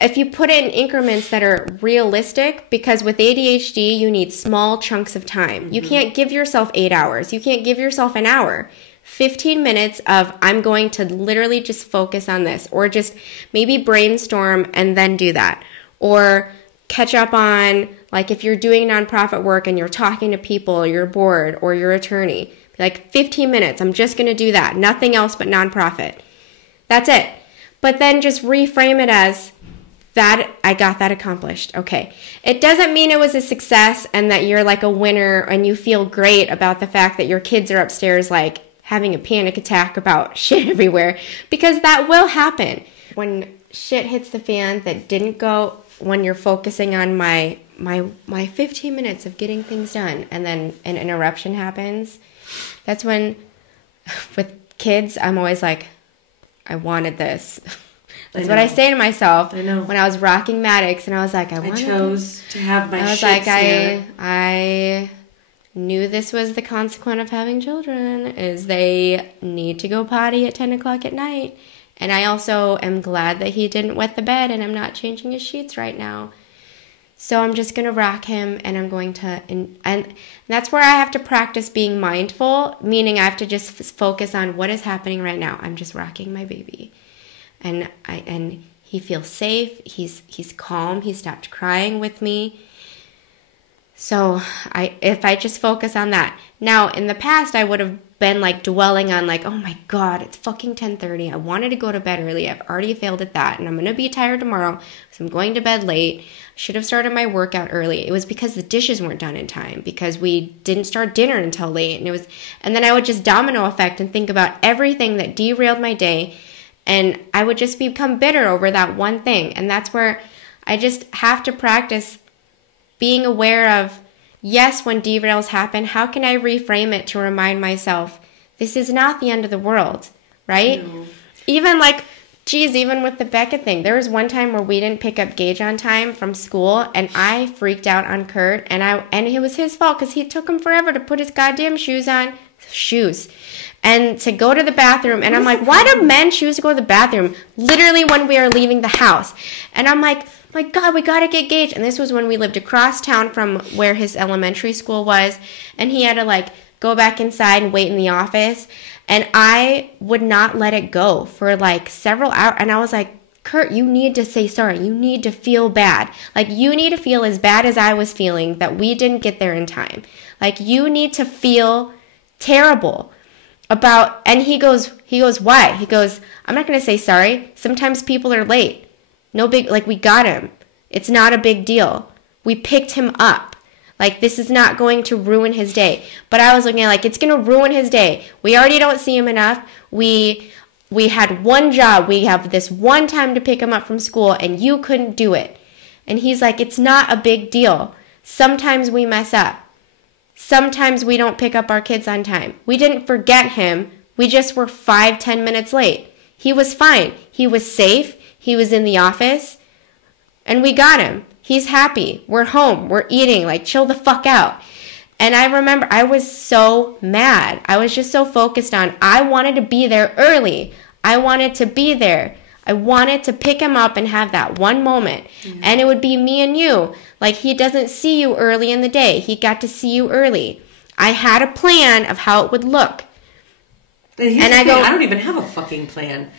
if you put it in increments that are realistic, because with ADHD, you need small chunks of time. You can't give yourself 8 hours. You can't give yourself an hour. 15 minutes of, I'm going to literally just focus on this, or just maybe brainstorm and then do that. Or catch up on, like if you're doing nonprofit work and you're talking to people, your board or your attorney, like 15 minutes, I'm just going to do that. Nothing else but nonprofit. That's it. But then just reframe it as, that I got that accomplished. Okay. It doesn't mean it was a success and that you're like a winner and you feel great about the fact that your kids are upstairs like having a panic attack about shit everywhere, because that will happen. When shit hits the fan that didn't go, when you're focusing on my 15 minutes of getting things done and then an interruption happens, that's when with kids I'm always like, I wanted this. That's what I say to myself. I know. When I was rocking Maddox, and I was like, I chose to have my. I was like, I knew this was the consequence of having children, is they need to go potty at 10 o'clock at night. And I also am glad that he didn't wet the bed, and I'm not changing his sheets right now. So I'm just going to rock him, and I'm going to, and that's where I have to practice being mindful, meaning I have to just focus on what is happening right now. I'm just rocking my baby. And he feels safe. He's calm. He stopped crying with me. So if I just focus on that. Now, in the past, I would have been like dwelling on like, oh my God, it's fucking 10:30. I wanted to go to bed early. I've already failed at that. And I'm going to be tired tomorrow. So I'm going to bed late. I should have started my workout early. It was because the dishes weren't done in time, because we didn't start dinner until late. And then I would just domino effect and think about everything that derailed my day. And I would just become bitter over that one thing. And that's where I just have to practice being aware of, yes, when derails happen, how can I reframe it to remind myself, this is not the end of the world, right? No. Even like, geez, even with the Becca thing, there was one time where we didn't pick up Gage on time from school, and I freaked out on Kurt, and it was his fault because he took him forever to put his goddamn shoes on. And to go to the bathroom. And I'm like, why do men choose to go to the bathroom literally when we are leaving the house? And I'm like, my God, we got to get Gage. And this was when we lived across town from where his elementary school was. And he had to like go back inside and wait in the office. And I would not let it go for like several hours. And I was like, Kurt, you need to say sorry. You need to feel bad. Like, you need to feel as bad as I was feeling that we didn't get there in time. Like, you need to feel terrible about, and he goes, why? He goes, I'm not going to say sorry. Sometimes people are late. No big, like, we got him. It's not a big deal. We picked him up. Like, this is not going to ruin his day. But I was looking at, like, it's going to ruin his day. We already don't see him enough. We had one job. We have this one time to pick him up from school, and you couldn't do it. And he's like, it's not a big deal. Sometimes we mess up. Sometimes we don't pick up our kids on time. We didn't forget him. We just were 5-10 minutes late. He was fine. He was safe. He was in the office. And we got him. He's happy. We're home. We're eating. Like, chill the fuck out. And I remember I was so mad. I was just so focused on, I wanted to be there early. I wanted to be there. I wanted to pick him up and have that one moment. Mm-hmm. And it would be me and you. Like, he doesn't see you early in the day. He got to see you early. I had a plan of how it would look. And I don't even have a fucking plan.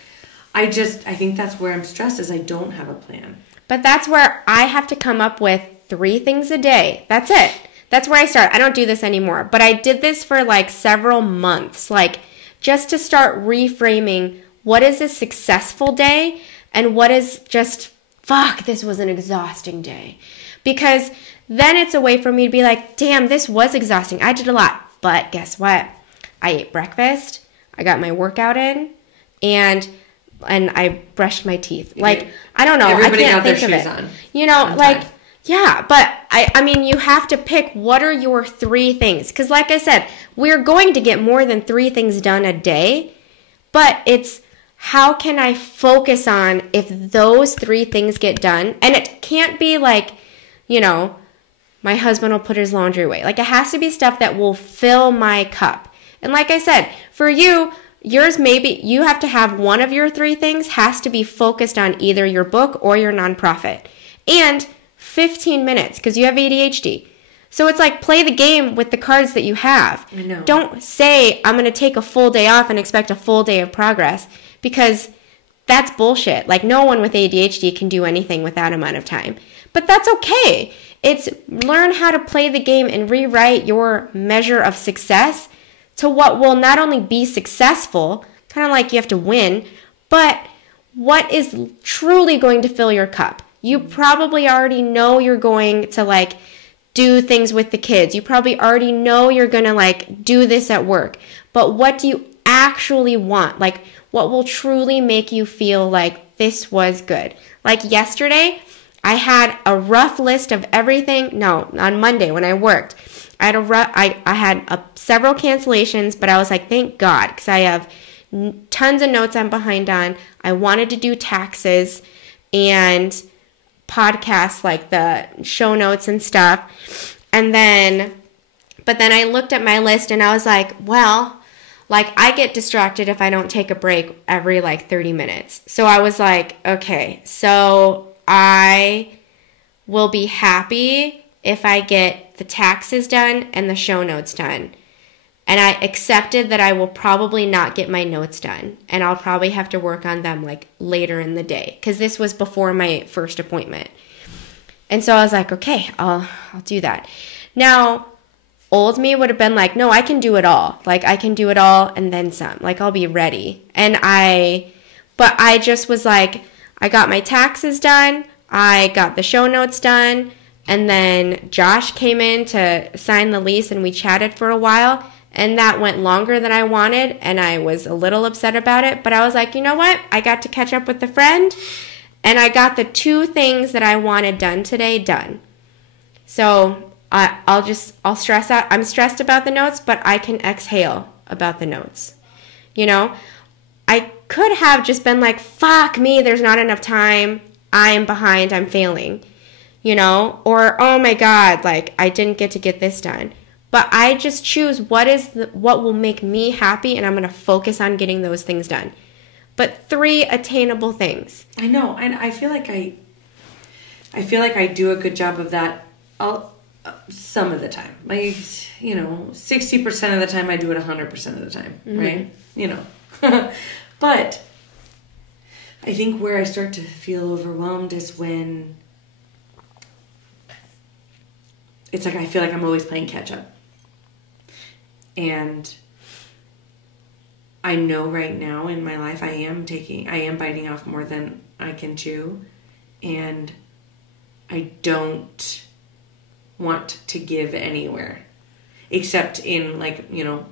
I think that's where I'm stressed, is I don't have a plan. But that's where I have to come up with 3 things a day. That's it. That's where I start. I don't do this anymore. But I did this for like several months, like just to start reframing what is a successful day and what is just, fuck, this was an exhausting day. Because then it's a way for me to be like, damn, this was exhausting. I did a lot. But guess what? I ate breakfast. I got my workout in. And I brushed my teeth. Like, I don't know. Everybody I can't got their think of shoes it. on. You know, Sometime. like, yeah, but I mean, you have to pick what are your 3 things. Because like I said, we're going to get more than 3 things done a day. But it's how can I focus on if those 3 things get done? And it can't be like, you know, my husband will put his laundry away. Like, it has to be stuff that will fill my cup. And like I said, for you, yours maybe you have to have one of your 3 things has to be focused on either your book or your nonprofit. And 15 minutes because you have ADHD. So it's like play the game with the cards that you have. I know. Don't say I'm going to take a full day off and expect a full day of progress because that's bullshit. Like no one with ADHD can do anything with that amount of time. But that's okay. It's learn how to play the game and rewrite your measure of success to what will not only be successful, kind of like you have to win, but what is truly going to fill your cup. You probably already know you're going to like do things with the kids. You probably already know you're going to like do this at work. But what do you actually want? Like what will truly make you feel like this was good? Like yesterday, I had a rough list of everything. No, on Monday when I worked, I had several cancellations, but I was like, thank God, because I have tons of notes I'm behind on. I wanted to do taxes and podcasts, like the show notes and stuff. But then I looked at my list and I was like, well, like I get distracted if I don't take a break every like 30 minutes. So I was like, okay, so I will be happy if I get the taxes done and the show notes done. And I accepted that I will probably not get my notes done. And I'll probably have to work on them like later in the day. Because this was before my first appointment. And so I was like, okay, I'll do that. Now, old me would have been like, no, I can do it all. Like I can do it all and then some. Like I'll be ready. But I just was like, I got my taxes done. I got the show notes done. And then Josh came in to sign the lease and we chatted for a while. And that went longer than I wanted, and I was a little upset about it. But I was like, you know what? I got to catch up with a friend, and I got the 2 things that I wanted done today done. So I'll stress out. I'm stressed about the notes, but I can exhale about the notes. You know? I could have just been like, fuck me, there's not enough time. I am behind. I'm failing. You know? Or, oh my God, like, I didn't get to get this done. But I just choose what will make me happy, and I'm going to focus on getting those things done. But 3 attainable things. I know, and I feel like I do a good job of that. Some of the time, like 60% of the time, I do it 100% of the time, right? But I think where I start to feel overwhelmed is when it's like I feel like I'm always playing catch up. And I know right now in my life I am biting off more than I can chew. And I don't want to give anywhere. Except in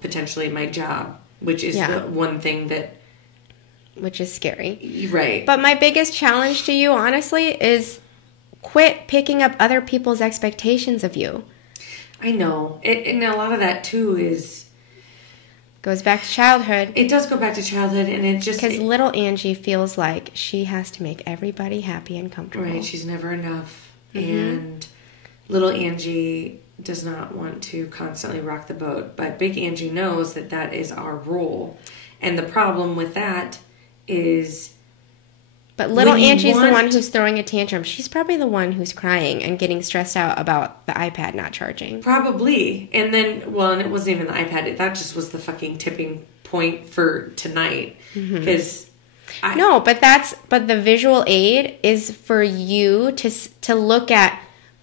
potentially my job, which is the one thing that... Which is scary. Right. But my biggest challenge to you, honestly, is quit picking up other people's expectations of you. I know. And a lot of that, too, goes back to childhood. It does go back to childhood, and it just... Because little Angee feels like she has to make everybody happy and comfortable. Right, she's never enough. Mm-hmm. And little Angee does not want to constantly rock the boat. But big Angee knows that is our role. And the problem with that is... But little Angee's the one who's throwing a tantrum. She's probably the one who's crying and getting stressed out about the iPad not charging. Probably. And then, and it wasn't even the iPad. That just was the fucking tipping point for tonight. Because but the visual aid is for you to look at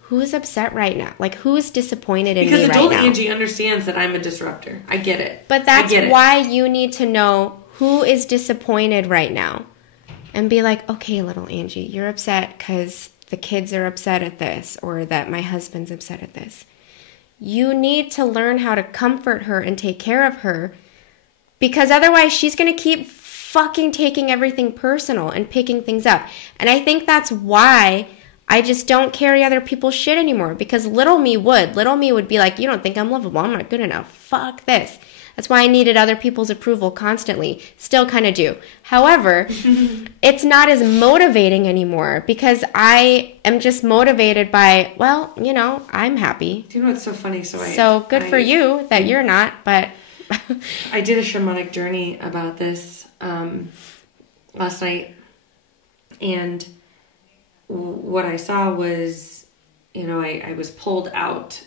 who's upset right now? Like, who's disappointed in me because right adult now? Angee understands that I'm a disruptor. I get it. But that's why you need to know who is disappointed right now. And be like, okay, little Angee, you're upset because the kids are upset at this, or that my husband's upset at this. You need to learn how to comfort her and take care of her, because otherwise she's going to keep fucking taking everything personal and picking things up. And I think that's why I just don't carry other people's shit anymore, because little me would. Little me would be like, you don't think I'm lovable? I'm not good enough. Fuck this. That's why I needed other people's approval constantly. Still kind of do. However, it's not as motivating anymore, because I am just motivated by, well, you know, I'm happy. Do you know what's so funny? So good for you that you're not, but... I did a shamanic journey about this last night, and what I saw was, you know, I was pulled out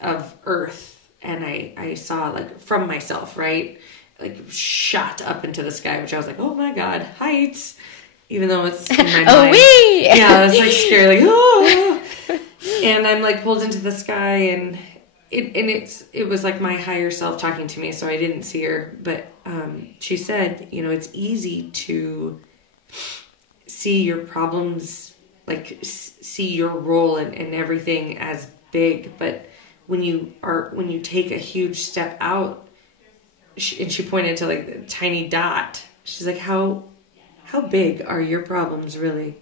of Earth. And I saw, like, from myself, right? Like, shot up into the sky, which I was like, oh my God, heights. Even though it's in my mind. Oh, wee! Yeah, it's like scary, like, oh. And I'm, like, pulled into the sky, and it was like my higher self talking to me, so I didn't see her. But she said, you know, it's easy to see your problems, like, see your role and everything as big, but when you take a huge step out, and she pointed to, like, the tiny dot. She's like, how big are your problems really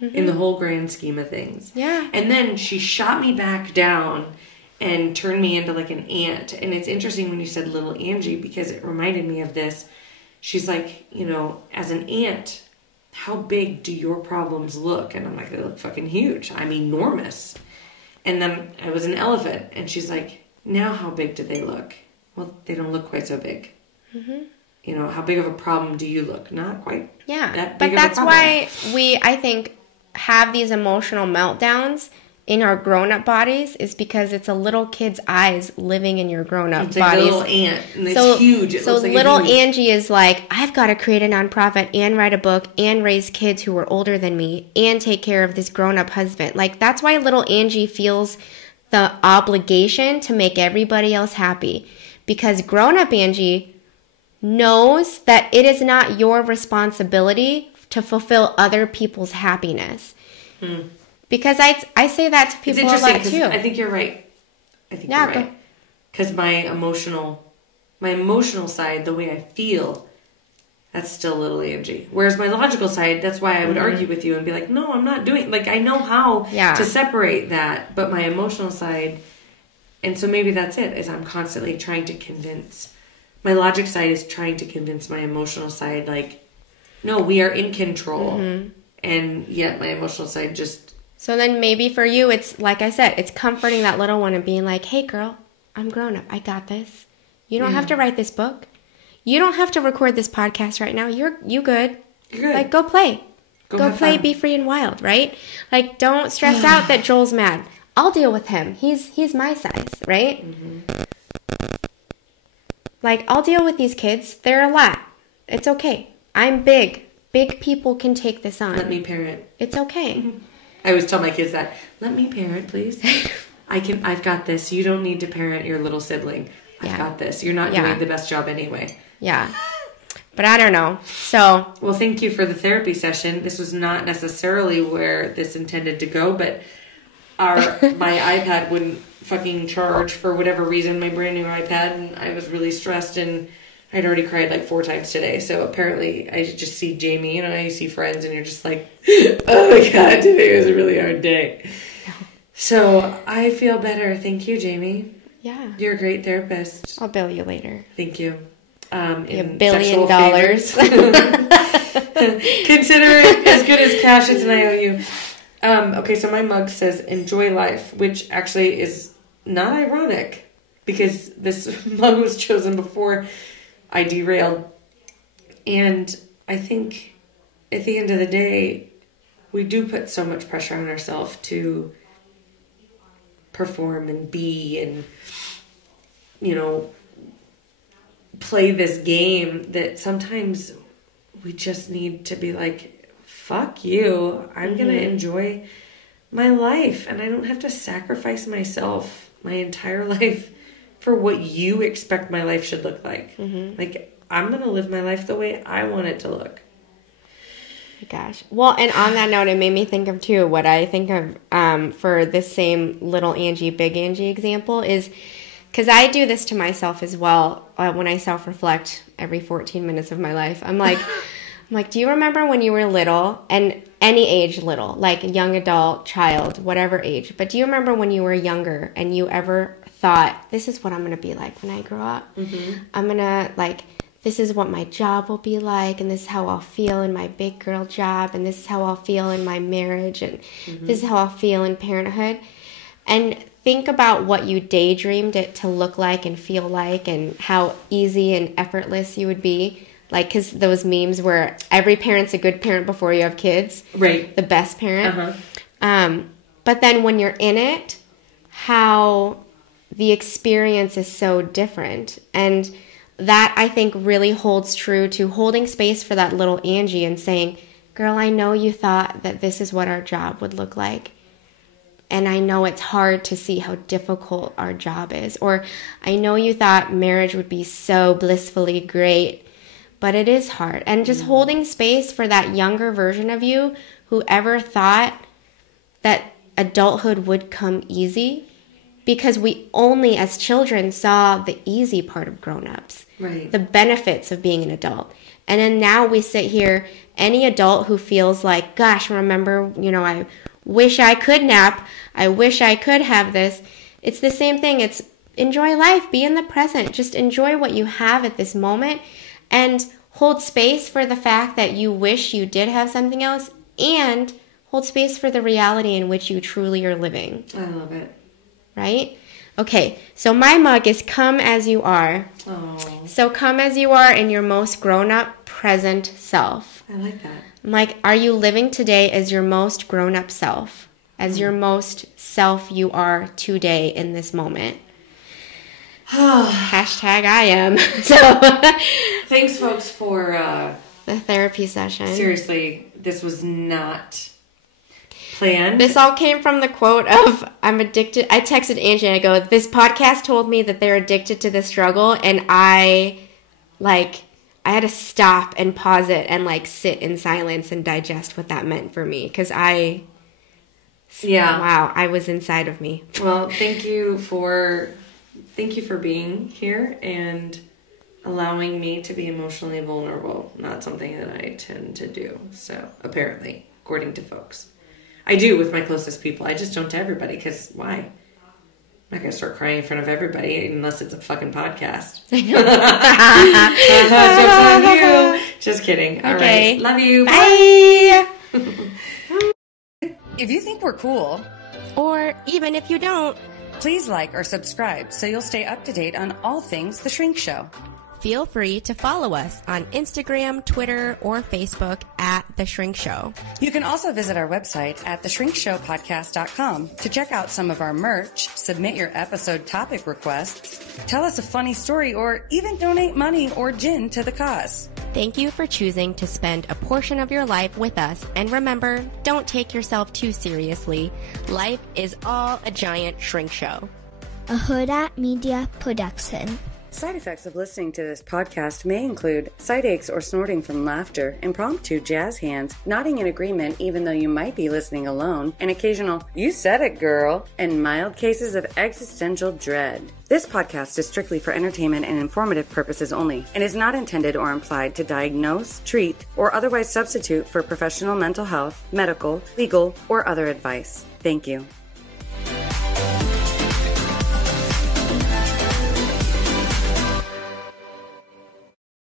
in the whole grand scheme of things? Yeah. And then she shot me back down and turned me into, like, an ant. And it's interesting when you said little Angee, because it reminded me of this. She's like, you know, as an ant, how big do your problems look? And I'm like, they look fucking huge. I'm enormous. And then I was an elephant, and she's like, now how big do they look? Well, they don't look quite so big. Mm-hmm. You know, how big of a problem do you look? Not quite that big of a problem. But that's why we, I think, have these emotional meltdowns in our grown-up bodies, is because it's a little kid's eyes living in your grown-up it's bodies. Like a little ant, and it's huge. It looks like little Angee is like, I've got to create a nonprofit and write a book and raise kids who are older than me and take care of this grown-up husband. Like, that's why little Angee feels the obligation to make everybody else happy, because grown-up Angee knows that it is not your responsibility to fulfill other people's happiness. Because I say that to people a lot too. I think you're right. You're right. Because my emotional side, the way I feel, that's still little Angee. Whereas my logical side, that's why I would argue with you and be like, no, I'm not doing, like, I know how to separate that, but my emotional side, and so maybe that's it, is I'm constantly trying to convince, my logic side is trying to convince my emotional side, like, no, we are in control. And yet my emotional side just... So then maybe for you, it's, like I said, it's comforting that little one and being like, hey, girl, I'm grown up. I got this. You don't have to write this book. You don't have to record this podcast right now. You good. You're good. Like, go play. Go play, fun. be free and wild, right? Like, don't stress out that Joel's mad. I'll deal with him. He's my size, right? Like, I'll deal with these kids. They're a lot. It's okay. I'm big. Big people can take this on. Let me parent. It's okay. I always tell my kids that. Let me parent, please. I've got this. You don't need to parent your little sibling. I've got this. You're not doing the best job anyway. Yeah. But I don't know. So. Well, thank you for the therapy session. This was not necessarily where this intended to go, but my iPad wouldn't fucking charge for whatever reason, my brand new iPad, and I was really stressed, and I'd already cried like 4 times today. So apparently I just see Jaime, you know, you see friends and you're just like, oh my God, today was a really hard day. So I feel better. Thank you, Jaime. Yeah. You're a great therapist. I'll bill you later. Thank you. $1 billion. Consider it as good as cash as an IOU. Okay, so my mug says enjoy life, which actually is not ironic because this mug was chosen before I derailed. And I think at the end of the day, we do put so much pressure on ourselves to perform and be and, you know, play this game that sometimes we just need to be like, fuck you. I'm going to enjoy my life, and I don't have to sacrifice myself my entire life for what you expect my life should look like. Mm-hmm. Like, I'm going to live my life the way I want it to look. Gosh. Well, and on that note, it made me think of, too, what I think of for this same little Angee, big Angee example is, because I do this to myself as well when I self-reflect every 14 minutes of my life. I'm like, do you remember when you were little, and any age little, like young adult, child, whatever age, but do you remember when you were younger and you ever thought, this is what I'm going to be like when I grow up? Mm-hmm. I'm going to, like, this is what my job will be like, and this is how I'll feel in my big girl job, and this is how I'll feel in my marriage, and this is how I'll feel in parenthood. And think about what you daydreamed it to look like and feel like, and how easy and effortless you would be. Like, because those memes where every parent's a good parent before you have kids. Right. The best parent. But then when you're in it, how the experience is so different. And that, I think, really holds true to holding space for that little Angee and saying, girl, I know you thought that this is what our job would look like. And I know it's hard to see how difficult our job is. Or I know you thought marriage would be so blissfully great, but it is hard. And just holding space for that younger version of you who ever thought that adulthood would come easy, because we only as children saw the easy part of grown-ups, right? The benefits of being an adult. And then now we sit here, any adult who feels like, gosh, remember, I wish I could nap, I wish I could have this. It's the same thing. It's enjoy life, be in the present, just enjoy what you have at this moment, and hold space for the fact that you wish you did have something else, and hold space for the reality in which you truly are living. I love it. Right? Okay, so my mug is come as you are. Oh. So come as you are in your most grown-up, present self. I like that. I'm like, are you living today as your most grown-up self? As your most self you are today in this moment? Hashtag I am. So thanks, folks, for the therapy session. Seriously, this was not planned. This all came from the quote of, I'm addicted. I texted Angee and I go, this podcast told me that they're addicted to the struggle, and I had to stop and pause it and sit in silence and digest what that meant for me, because wow, I was inside of me. Well, thank you for being here and allowing me to be emotionally vulnerable. Not something that I tend to do. So apparently, according to folks. I do with my closest people. I just don't to everybody, because why? I'm not going to start crying in front of everybody unless it's a fucking podcast. Joke's on you. Just kidding. Okay. All right. Love you. Bye. If you think we're cool, Or even if you don't, please like or subscribe so you'll stay up to date on all things The Shrink Show. feel free to follow us on Instagram, Twitter, or Facebook at The Shrink Show. You can also visit our website at theshrinkshowpodcast.com to check out some of our merch, submit your episode topic requests, tell us a funny story, or even donate money or gin to the cause. Thank you for choosing to spend a portion of your life with us. And remember, don't take yourself too seriously. Life is all a giant shrink show. A Huda Media Production. Side effects of listening to this podcast may include side aches or snorting from laughter, impromptu jazz hands, nodding in agreement even though you might be listening alone, an occasional "you said it, girl," and mild cases of existential dread. This podcast is strictly for entertainment and informative purposes only, and is not intended or implied to diagnose, treat, or otherwise substitute for professional mental health, medical, legal, or other advice. Thank you.